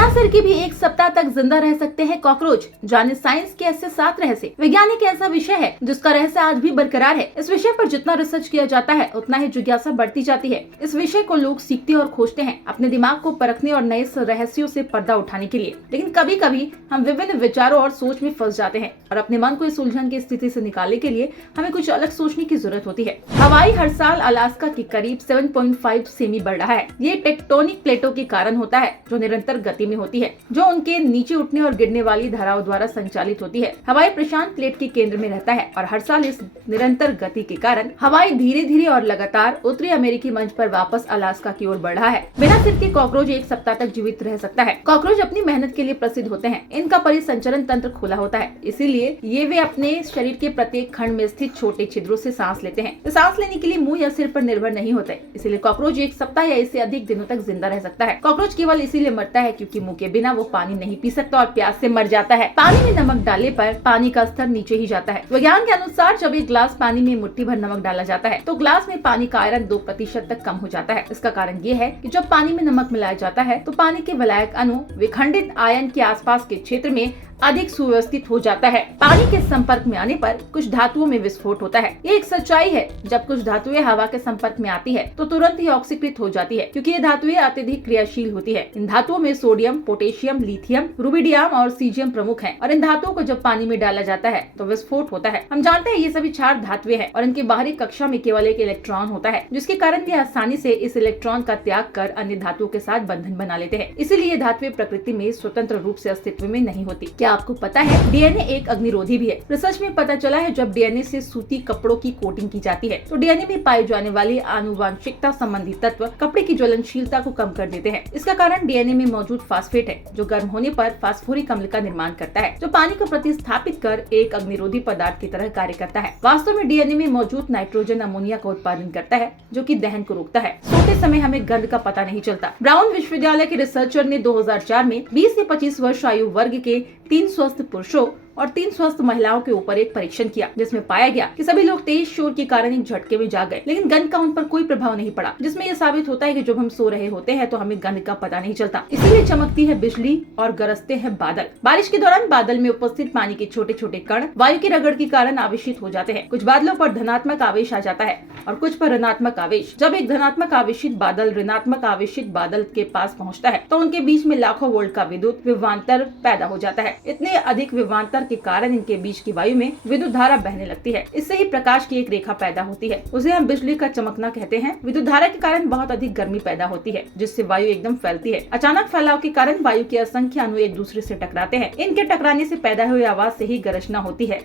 बिना सिर के भी 1 सप्ताह तक जिंदा रह सकते हैं कॉकरोच। जाने साइंस के ऐसे 7 रहस्य। विज्ञान एक ऐसा विषय है जिसका रहस्य आज भी बरकरार है। इस विषय पर जितना रिसर्च किया जाता है उतना ही जिज्ञासा बढ़ती जाती है। इस विषय को लोग सीखते और खोजते हैं अपने दिमाग को परखने और नए रहस्यों से पर्दा उठाने के लिए। लेकिन कभी कभी हम विभिन्न विचारों और सोच में फंस जाते हैं और अपने मन को इस उलझन की स्थिति से निकालने के लिए हमें कुछ अलग सोचने की जरूरत होती है। हवाई हर साल अलास्का के करीब 7.5 सेमी बढ़ रहा है। ये टेक्टोनिक प्लेटों के कारण होता है जो निरंतर गति में होती है, जो उनके नीचे उठने और गिरने वाली धाराओं द्वारा संचालित होती है। हवाई प्रशांत प्लेट के केंद्र में रहता है और हर साल इस निरंतर गति के कारण हवाई धीरे धीरे और लगातार उत्तरी अमेरिकी मंच पर वापस अलास्का की ओर बढ़ रहा है। बिना सिर के कॉकरोच 1 सप्ताह तक जीवित रह सकता है। कॉकरोच अपनी मेहनत के लिए प्रसिद्ध होते हैं। इनका परिसंचरण तंत्र खुला होता है, इसीलिए ये वे अपने शरीर के प्रत्येक खंड में स्थित छोटे छिद्रों से सांस लेते हैं। सांस लेने के लिए मुंह या सिर पर निर्भर नहीं होते, इसीलिए कॉकरोच 1 सप्ताह या इससे अधिक दिनों तक जिंदा रह सकता है। कॉकरोच केवल इसीलिए मरता है क्योंकि मुंह के बिना वो पानी नहीं पी सकता और प्यास से मर जाता है। पानी में नमक डालने पर पानी का स्तर नीचे ही जाता है। विज्ञान के अनुसार जब एक गिलास पानी में मुट्ठी भर नमक डाला जाता है तो गिलास में पानी का आयरन 2% तक कम हो जाता है। इसका कारण ये है कि जब पानी में नमक मिलाया जाता है तो पानी के विलायक अणु विखंडित आयन के आसपास के क्षेत्र में अधिक सुव्यवस्थित हो जाता है। पानी के संपर्क में आने पर कुछ धातुओं में विस्फोट होता है। ये एक सच्चाई है। जब कुछ धातुएं हवा के संपर्क में आती है तो तुरंत ही ऑक्सीकृत हो जाती है, क्योंकि ये धातुएं अत्यधिक क्रियाशील होती है। इन धातुओं में सोडियम, पोटेशियम, लिथियम, रुबिडियम और सीजियम प्रमुख हैं। और इन धातुओं को जब पानी में डाला जाता है तो विस्फोट होता है। हम जानते हैं ये सभी 4 धातुएं हैं और इनकी बाहरी कक्षा में केवल एक इलेक्ट्रॉन होता है, जिसके कारण ये आसानी से इस इलेक्ट्रॉन का त्याग कर अन्य धातुओं के साथ बंधन बना लेते हैं। इसीलिए धातुएं प्रकृति में स्वतंत्र रूप से अस्तित्व में नहीं होती। क्या आपको पता है डीएनए एक अग्निरोधी भी है? रिसर्च में पता चला है जब डीएनए से सूती कपड़ों की कोटिंग की जाती है तो डीएनए में पाए जाने वाले आनुवांशिकता संबंधी तत्व कपड़े की ज्वलनशीलता को कम कर देते हैं। इसका कारण डीएनए में मौजूद फास्फेट है, जो गर्म होने पर फास्फोरिक अम्ल का निर्माण करता है, जो पानी को प्रतिस्थापित कर एक अग्निरोधी पदार्थ की तरह कार्य करता है। वास्तव में डीएनए में मौजूद नाइट्रोजन अमोनिया का उत्पादन करता है, जो कि दहन को रोकता है। सोते समय हमें गंध का पता नहीं चलता। ब्राउन विश्वविद्यालय के रिसर्चर ने 2004 में 20 से 25 वर्ष आयु वर्ग के 3 स्वस्थ पुरुषों और 3 स्वस्थ महिलाओं के ऊपर एक परीक्षण किया, जिसमें पाया गया कि सभी लोग तेज शोर के कारण एक झटके में जाग गए, लेकिन गंध का उन पर कोई प्रभाव नहीं पड़ा, जिसमें यह साबित होता है कि जब हम सो रहे होते हैं तो हमें गंध का पता नहीं चलता। इसीलिए चमकती है बिजली और गरजते हैं बादल। बारिश के दौरान बादल में उपस्थित पानी के छोटे छोटे कण वायु की रगड़ के कारण आवेशित हो जाते हैं। कुछ बादलों पर धनात्मक आवेश आ जाता है और कुछ पर ऋणात्मक आवेश। जब एक धनात्मक आवेशित बादल ऋणात्मक आवेशित बादल के पास पहुँचता है तो उनके बीच में लाखों वोल्ट का विद्युत विभवांतर पैदा हो जाता है। इतने अधिक विभवांतर के कारण इनके बीच की वायु में विद्युत धारा बहने लगती है। इससे ही प्रकाश की एक रेखा पैदा होती है, उसे हम बिजली का चमकना कहते हैं। विद्युत धारा के कारण बहुत अधिक गर्मी पैदा होती है, जिससे वायु एकदम फैलती है। अचानक फैलाव के कारण वायु के असंख्य अणु एक दूसरे से टकराते हैं। इनके टकराने से पैदा हुई आवाज से ही गरजना होती है।